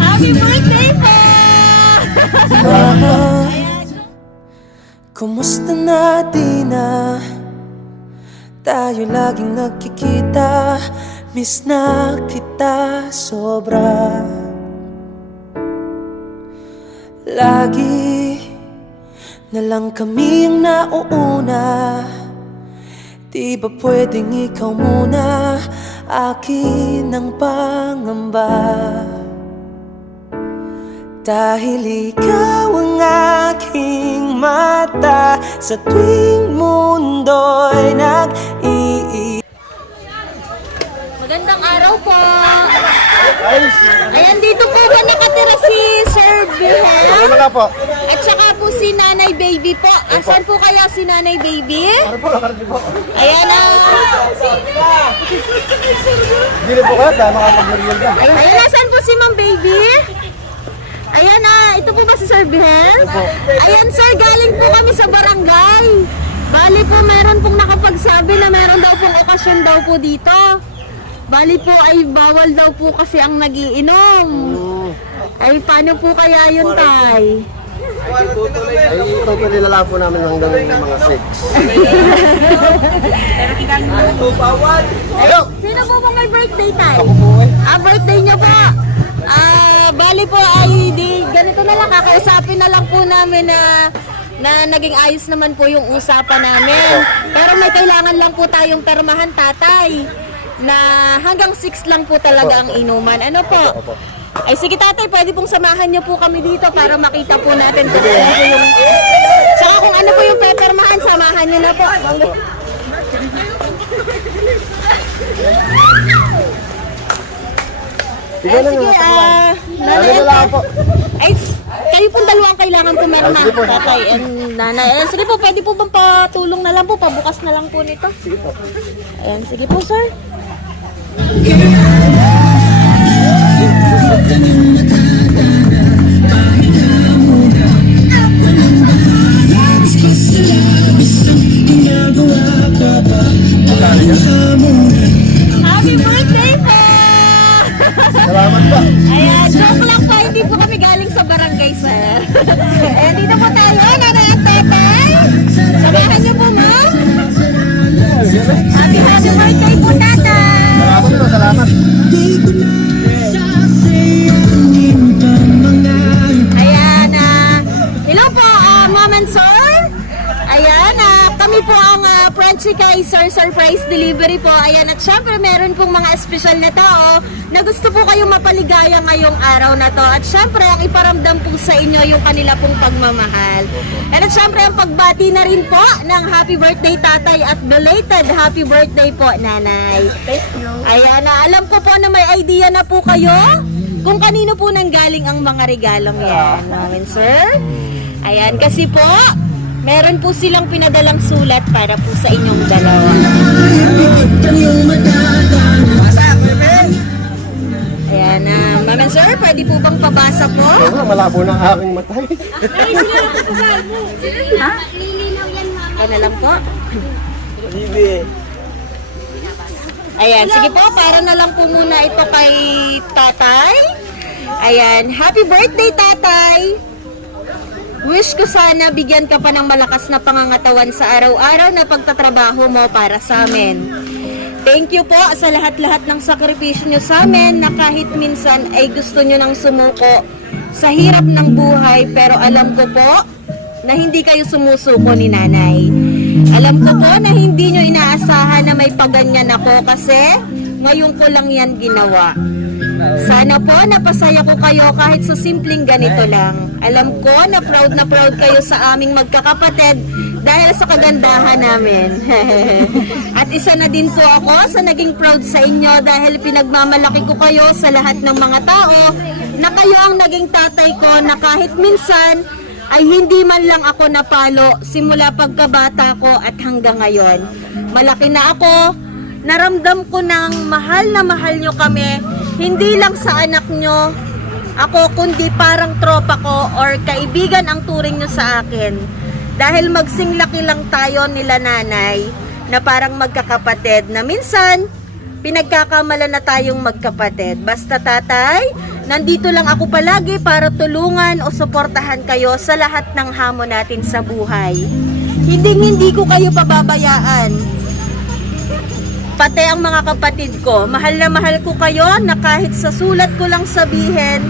Happy birthday po! Kumusta na di na tayo laging nagkikita? Miss na kita sobra. Lagi na lang kami ang nauuna. Di ba pwedeng ikaw muna? Akin ang pangamba. Dahil ikaw ang aking mata sa tuwing mundo'y nag-iisip. Magandang araw po! Ayan, dito po ba nakatira si Sir Bihel? Ano nga po? At saka po si Nanay Baby po. Asan po kaya si Nanay Baby? Ayan na. Hindi rin po kaya dahil makapag-meriel ka. Ayan, asan po si Ma'am Baby? Ayan na, ito po ba si Sir Bihel? Ayan sir, galing po kami sa barangay. Bali po, meron pong nakapagsabi na meron daw pong okasyon daw po dito. Bali po ay bawal daw po kasi ang nagiinom. Ay paano po kaya yun, tay? Ay, ito po nilala po namin hanggang mga 6. Sino po bang may birthday, tay? Birthday niyo po. Bali po ay di ganito na lang, kakausapin na lang po namin na naging ayos naman po yung usapan namin. Pero may kailangan lang po tayong permahan, tatay, na hanggang 6 lang po talaga ang inuman. Ano po? Ay sige tatay, pwede pong samahan niyo po kami dito para makita po natin kung ano po yung... Saka kung ano po yung pepermahan, samahan niyo na po. Sige na nga. Nanay, po. ay, kayo pong dalawang kailangan po meron na tatay and nanay. Ayan, sige po, pwede po bang patulong na lang po, pabukas na lang po nito? Sige po. Ayan, sige po sir. Happy birthday po! Salamat po. Ayan, joke lang po, hindi po kami galing sa barangay, sir. Ayan, dito po tayo, nanay at tatay. Samahan niyo po, ma'am. Happy birthday po, tatay. Salamat po, salamat. Ayan, hello po, ma'am and sir. Ayan, kami po ang Frenchie kay Sir Surprise Delivery po. Ayan, at syempre meron pong mga espesyal na tao na gusto po kayong mapaligaya ngayong araw na to. At syempre, ang iparamdam po sa inyo yung kanila pong pagmamahal. And at syempre, ang pagbati na rin po ng happy birthday tatay at belated happy birthday po nanay. Thank you. Ayan, alam ko po na may idea na po kayo kung kanino po nanggaling ang mga regalong yan, ma'am and sir. Ayan, kasi po, meron po silang pinadalang sulat para po sa inyong dalawa. Ayan, ma'am and sir, pwede po bang pabasa po? Oo, malabo ng aking matay. Ha? Ano lang po? Hindi. Ayan, sige po, para na lang po muna ito kay tatay. Ayan, happy birthday tatay! Wish ko sana bigyan ka pa ng malakas na pangangatawan sa araw-araw na pagtatrabaho mo para sa amin. Thank you po sa lahat-lahat ng sakripisyo nyo sa amin na kahit minsan ay gusto nyo nang sumuko sa hirap ng buhay, pero alam ko po na hindi kayo sumusuko ni nanay. Alam ko po na hindi nyo inaasahan na may paganyan ako kasi ngayon ko lang yan ginawa. Sana po napasaya ko kayo kahit sa simpleng ganito lang. Alam ko na proud kayo sa aming magkakapatid dahil sa kagandahan namin. At isa na din po ako sa naging proud sa inyo dahil pinagmamalaki ko kayo sa lahat ng mga tao na kayo ang naging tatay ko na kahit minsan ay hindi man lang ako napalo simula pagkabata ko at hanggang ngayon. Malaki na ako, naramdam ko ng mahal na mahal nyo kami, hindi lang sa anak nyo, ako, kundi parang tropa ko or kaibigan ang turing nyo sa akin. Dahil magsinglaki lang tayo nila nanay na parang magkakapatid na minsan pinagkakamala na tayong magkapatid. Basta tatay, nandito lang ako palagi para tulungan o suportahan kayo sa lahat ng hamon natin sa buhay. Hindi ko kayo pababayaan. Pati ang mga kapatid ko, mahal na mahal ko kayo na kahit sa sulat ko lang sabihin.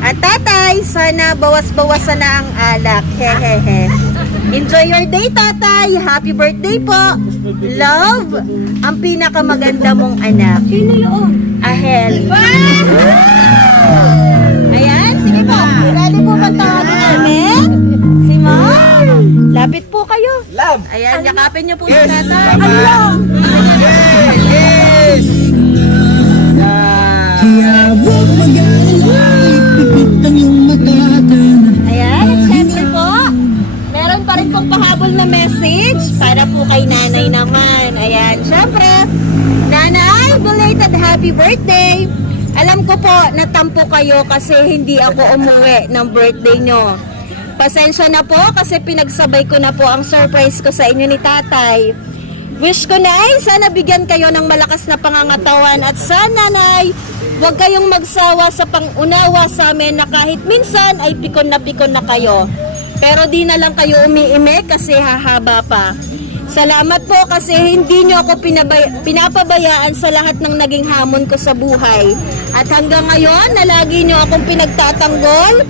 At tatay, sana bawas-bawasan na ang alak. Hehehe. Enjoy your day, tatay. Happy birthday po. Love, ang pinakamaganda mong anak. Sino yun? Ahel. Ayan, sige po. Ready po ba tawagin namin? Si Mom? Lapit po kayo. Love! Ayan, yakapin niyo po si tatay. Ano? Yes! Ayan, at syempre po, meron pa rin pong pahabol na message para po kay nanay naman. Ayan, syempre, nanay, belated happy birthday. Alam ko po, natampo kayo kasi hindi ako umuwi ng birthday nyo. Pasensya na po kasi pinagsabay ko na po ang surprise ko sa inyo ni tatay. Wish ko na ay sana bigyan kayo ng malakas na pangangatawan at sana nay, huwag kayong magsawa sa pangunawa sa amin na kahit minsan ay pikon na kayo. Pero di na lang kayo umiimik kasi hahaba pa. Salamat po kasi hindi nyo ako pinapabayaan sa lahat ng naging hamon ko sa buhay. At hanggang ngayon na lagi nyo akong pinagtatanggol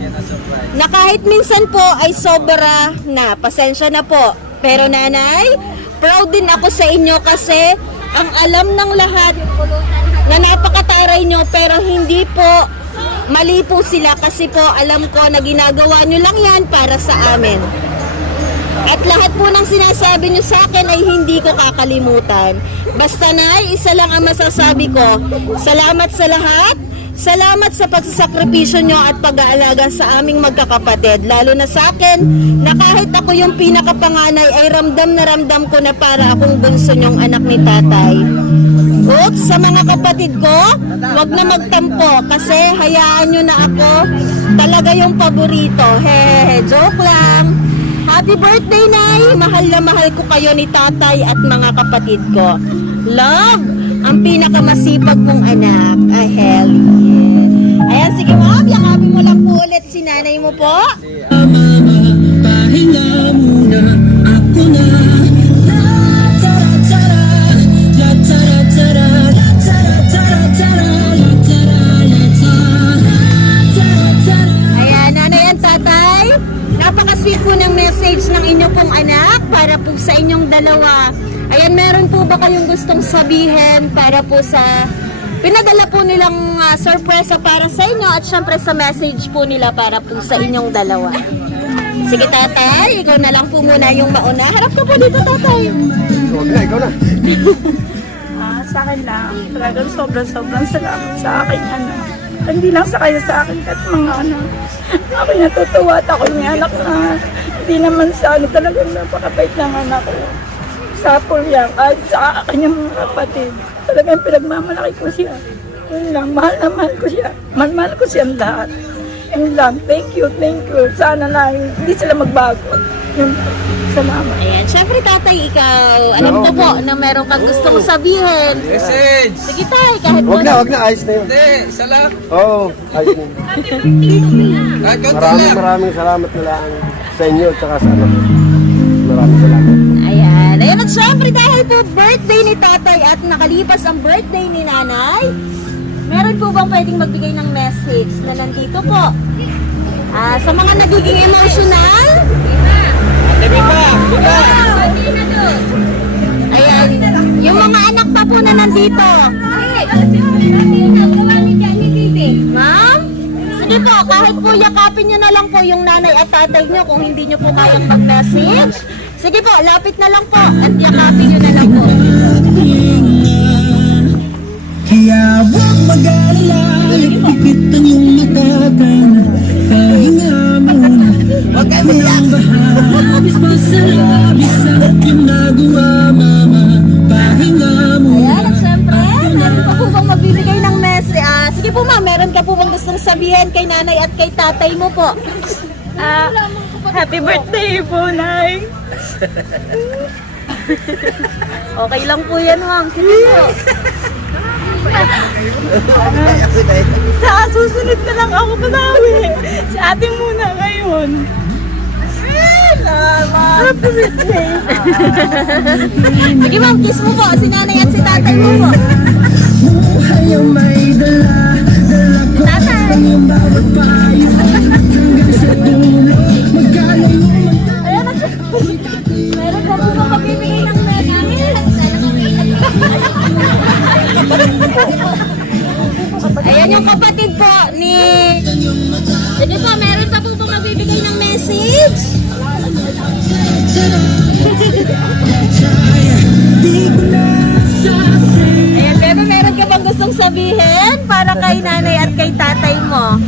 na kahit minsan po ay sobra na. Pasensya na po. Pero nanay, proud din ako sa inyo kasi ang alam ng lahat na napakataray nyo pero hindi po mali po sila kasi po alam ko na ginagawa nyo lang yan para sa amin. At lahat po ng sinasabi nyo sa akin ay hindi ko kakalimutan. Basta na, isa lang ang masasabi ko. Salamat sa lahat. Salamat sa pagsasakripisyo nyo at pag-aalaga sa aming magkakapatid. Lalo na sa akin, na kahit ako yung pinakapanganay ay ramdam na ramdam ko na para akong bunso nyong anak ni tatay. Oops, sa mga kapatid ko, wag na magtampo kasi hayaan nyo na ako talaga yung paborito. Hehehe, joke lang. Happy birthday, Nay! Mahal na mahal ko kayo ni tatay at mga kapatid ko. Love, ang pinakamasipag kong anak. Ahel. Ayan, sige ma'am, yakapin mo lang po ulit si nanay mo po. Mama, pahinga muna ako na. La tara tara, la tara tara, la tara tara tara, la tara la tara tara. Ayan, nanay at tatay, napaka-sweet po ng message ng inyo pong anak para po sa inyong dalawa. Ayan, meron po ba kayong gustong sabihin para po sa pinadala po nilang sorpresa para sa inyo at syempre sa message po nila para po sa inyong dalawa? Sige tatay, ikaw na lang po muna yung mauna. Harap ka po dito tatay. Huwag na, ikaw na. Sa akin lang, talagang sobrang salamat sa akin, hindi lang sa kayo sa akin, at mga ako natutuwa at ako may anak na hindi naman sa talagang napakabait ng anak ko. Sa Pulyan, at sa kanyang mga kapatid, talagang pinagmamalaki ko siya. Yun lang, mahal na mahal ko siya. Mahal ko siyang lahat. Yun lang, thank you. Sana na hindi sila magbago. Yun, salamat. Ayan, syempre tatay, ikaw, alam ko po na meron kang gustong sabihin. Message! Sige tay, kahit Huwag na, ayos na yun. Hindi, isa lang. Oo, ayos na yun. Kahit konti lang. Maraming salamat na lang sa inyo at saka sa anak. Maraming salamat. Ayan, at syempre dahil po birthday ni tatay at nakalipas ang birthday ni nanay, meron po bang pwedeng magbigay ng message na nandito po? Sa mga nagiging emotional? Ayan, yung mga anak pa po na nandito. Ma'am? Sige po, kahit po yakapin nyo na lang po yung nanay at tatay nyo kung hindi nyo po kayang mag-message. Sige po, lapit na lang po at yakapin nyo na lang po. Kaya huwag mag-alala, ipit ang iyong matatana. Pahinga muna, huwag kayo labis pa sa labis at yung nagawa, mama. Pahinga muna. Ayan, at syempre, meron pa po bang magbibigay ng message? Sige po ma'am, meron ka po bang gustong sabihin kay nanay at kay tatay mo po? Happy birthday po, Nay. Okay lang po yan, ma'am. Sige po. Sa susunod na lang ako manawi. Si ate muna ngayon. Happy birthday. Sige ma'am, kiss mo po si nanay at si tatay mo po. Buhay ang may dala, dala ko ang iyong bawat payo. Hanggang sa dulo, magkalayo man Ayan na siya. Meron ka po ba mabibigay ng message? Ayan yung kapatid po ni... Sige po, meron pa po ba mabibigay ng message? Ayan, pero meron ka bang gustong sabihin para kay nanay at kay tatay mo?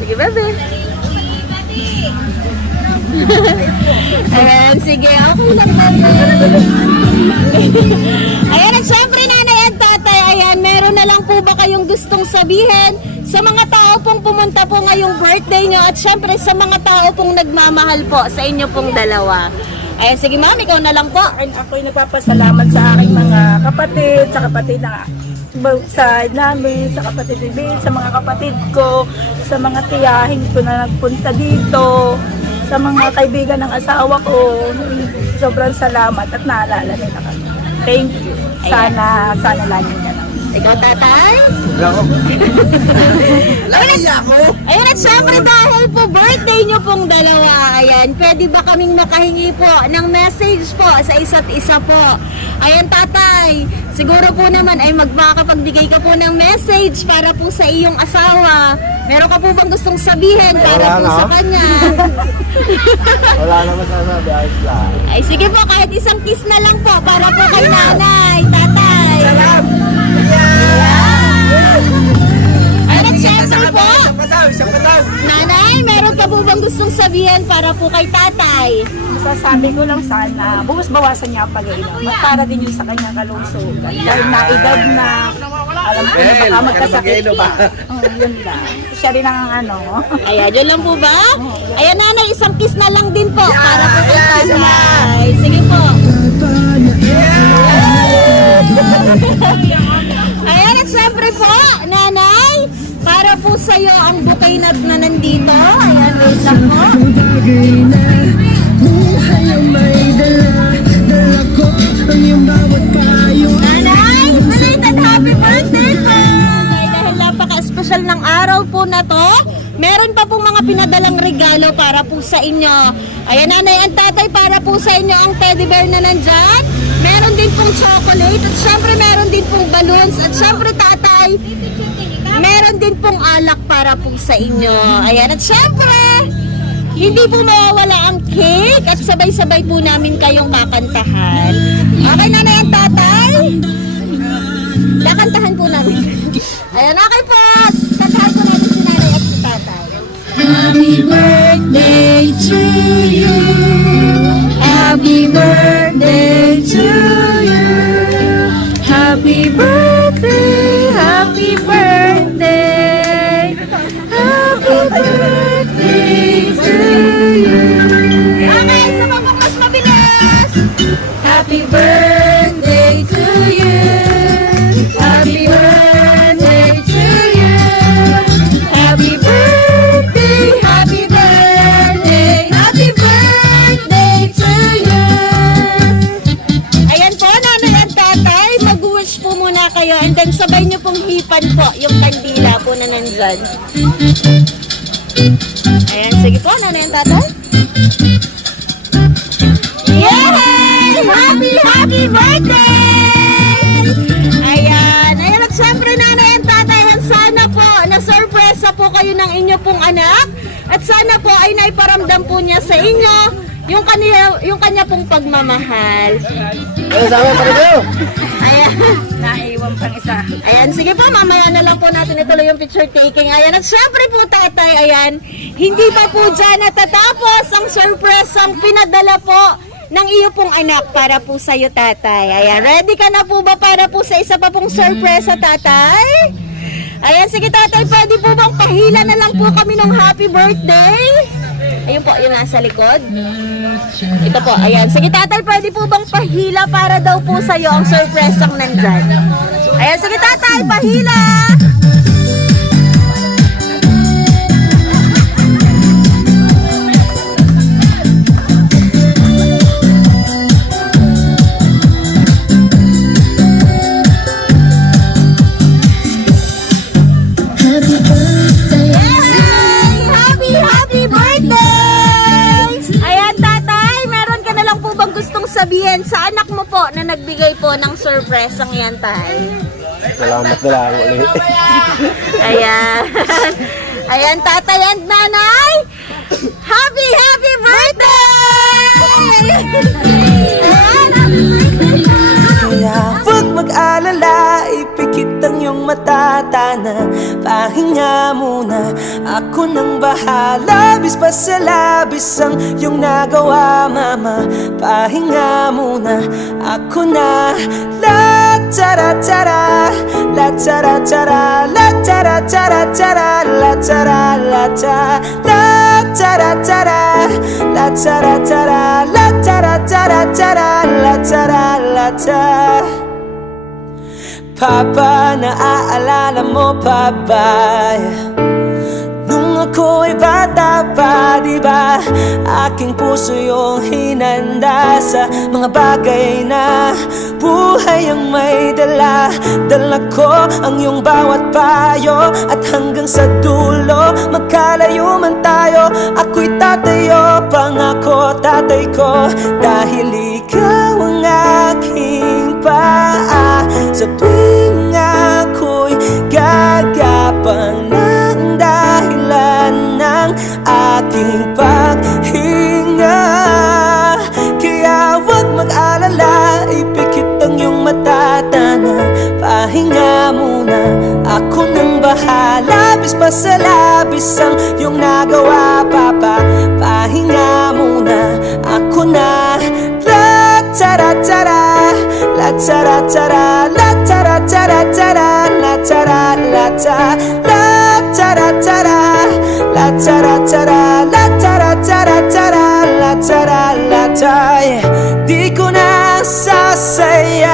Sige, bebe. Ayan, sige, okay lang bebe. Ayan, at syempre nanay at tatay, ayan, meron na lang po ba kayong gustong sabihin sa mga tao pong pumunta po ngayong birthday nyo at syempre sa mga tao pong nagmamahal po sa inyo pong dalawa? Ayan, sige ma'am, ikaw na lang po. And ako'y nagpapasalamat sa aking mga kapatid, sa kapatid na side namin, sa kapatid ni Bill, sa mga kapatid ko, sa mga tiyahin ko na nagpunta dito, sa mga kaibigan ng asawa ko. Sobrang salamat at naalala nila kami. Thank you. Sana lagi ka lang. Ikaw, tatay? Ako. Ayun, at syempre dahil po birthday nyo pong dalawa, ayan, pwede ba kaming makahingi po ng message po sa isa't isa po? Ayan, tatay, siguro po naman ay makakapagbigay ka po ng message para po sa iyong asawa. Meron ka po bang gustong sabihin para Wala po na. sa kanya? Wala naman sana, ayos lang. Ay, sige po, kahit isang kiss na lang po para po kay nanay, tatay. Salam! Ayun, at syempre po, Isang pataw! nanay, meron ka po bang gustong sabihin para po kay tatay? Masasabi ko lang sana, buwas-bawasan niya ang pag-iinom. At para din yun sa kanyang kalusugan. Dahil naedad na, alam ko na baka magkasakit. Yun lang. Siya rin ang ano. Ayan, yun lang po ba? Ayan, nanay, isang kiss na lang din po para po kay tatay. Sige po. Ayan, at syempre po, nanay, para po sa'yo ang bouquet na nandito. Ayan, wait lang po. bagay na. Buhay ang may dala, dala ko ang iyong bawat payo. Nanay, belated happy birthday po! Dahil napaka-espesyal ng araw po na to, meron pa pong mga pinadalang regalo para po sa inyo. Ayan, nanay at tatay, para po sa inyo ang teddy bear na nandyan. Meron din pong chocolate at syempre meron din pong balloons at syempre tatay, meron din pong alak para po sa inyo. Ayan, at syempre, hindi po mawawala ang cake at sabay-sabay po namin kayong kakantahan. Okay, nanay at tatay? Kakantahan po namin. Ayan, okay po. Kantahan po namin si nanay at si tatay. Happy birthday to you. Happy birthday to you. Happy birthday, happy birthday. Happy birthday to you. Okay, sa mga mas mabilis. Happy birthday to you. Happy birthday to you. Happy birthday, happy birthday, happy birthday to you. Ayan po, nanay at tatay, mag-wish po muna kayo and then sabay niyo pong hipan po yung kandila po na nandyan. Ayan, sige po, nanay at tatay. Yay! Happy birthday! Ayan, ayan at syempre nanay at tatay, sana po na-surpresa po kayo ng inyo pong anak at sana po ay naiparamdam po niya sa inyo yung kanya pong pagmamahal. Ay, sama pa rin kayo. Ayan. Naiwan pang isa. Ayan, sige po, mamaya na lang po natin ituloy yung picture taking. Ayan, at syempre po tatay, ayan, hindi pa po dyan natatapos ang surprise ang pinadala po ng iyo pong anak para po sa'yo, tatay. Ayan, ready ka na po ba para po sa isa pa pong surprise, tatay? Ayan, sige tatay, pwede po bang pahila na lang po kami ng happy birthday? Ayun po, yung nasa likod. Ito po, ayan. Sige tatay, pwede po bang pahila para daw po sa'yo ang surprise ang nandyan? Ayan, sige tatay, pahila! Happy birthday. Happy birthday! Ayan, tatay, meron ka na lang po bang gustong sabihin sa anak mo po na nagbigay po ng surprise ang yan, tay? Salamat na lang ulit. Ayan. Ayan, tatay and nanay. Happy birthday! Kaya huwag mag-alala, ipikit ang iyong matatana. Pahinga muna, ako nang bahala. Bis pa sa labis ang iyong nagawa, mama. Pahinga muna, ako na. La tara tara, la tara tara, la tara tara tara, la tara la ta, la tara tara, la tara tara, la tara tara tara, la tara la ta. Papa, naaalala mo pa ba? Nung ako'y bata pa, di ba? Aking puso yung hinanda sa mga bagay na buhay ang may dala. Dala ko ang iyong bawat payo, at hanggang sa dulo, magkalayo man tayo, ako'y tatayo, pangako tatay ko. Dahil ikaw ang aking paa, sa tuwing ako'y gagapang ng dahilan ng aking paghinga. Kaya huwag mag-alala, ipikit ang iyong matatana. Pahinga muna, ako nang bahala. Bis pa sa labis ang iyong nagawa, papa. Pahinga muna, ako na. La tara tara, la tara tara, la tara tara tara, la tara la ta, la tara tara, la tara tara, la